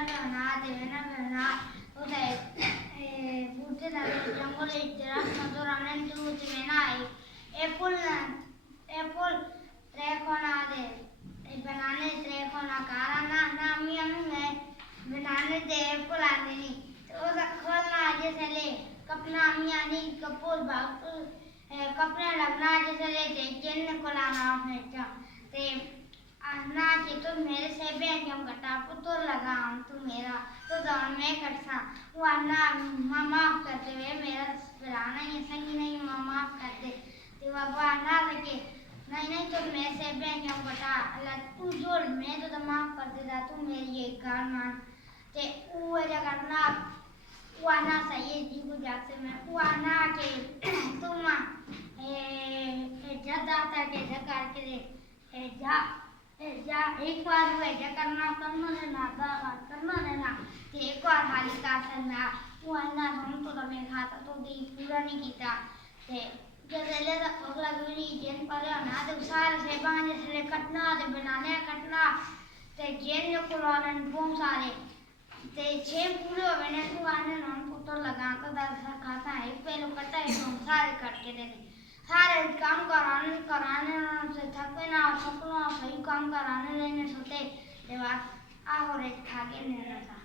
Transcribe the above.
ना पहना देवे ना पहना उसे बूटे दाले जंगले दरख्त नजर आने तू देवे ना एप्पल ट्रेकोना दे बनाने ट्रेकोना काराना ना मियां में बनाने दे एप्पल आने नहीं तो उसे खोलना जैसे ले कपना मियां नहीं कपूर बाग कपड़े लगना जैसे ले जिन को लाना है ते ना कि तू मेरे से क्यों कटा पुतो लगा तू मेरा तो दान में करसा वो अन्ना माफ कर दे मेरा फिराना ये सही नहीं माफ कर दे ते बाबा ना सके नहीं तो मेरे से क्यों कटा अल्लाह तू जोड़ मैं तो माफ कर देता तू मेरी ये गाल मान ते वो जगह ना वो अन्ना सही जी को जाते मैं वो अन्ना के तुम जब आता के जकार के जा एक बार हुए क्या करना देना कि एक बार हाली का करना वो अन्ना हम तो तमें खाता तो दी पूरा नहीं किया ते जैसे ले अगला गुनी जेन पर ना तो सारे से बांधे से कटना ते बनाने कटना ते जेन जो कुरान बहुत सारे ते छे पूरे होने तो आने नॉन पुतो लगा तो दस खाता है पहले कटा है सारे कट के देने सारे काम कराने से थके ना सपना सही काम कराने लेने सोते ये बात आ हो रही था के नहीं रहता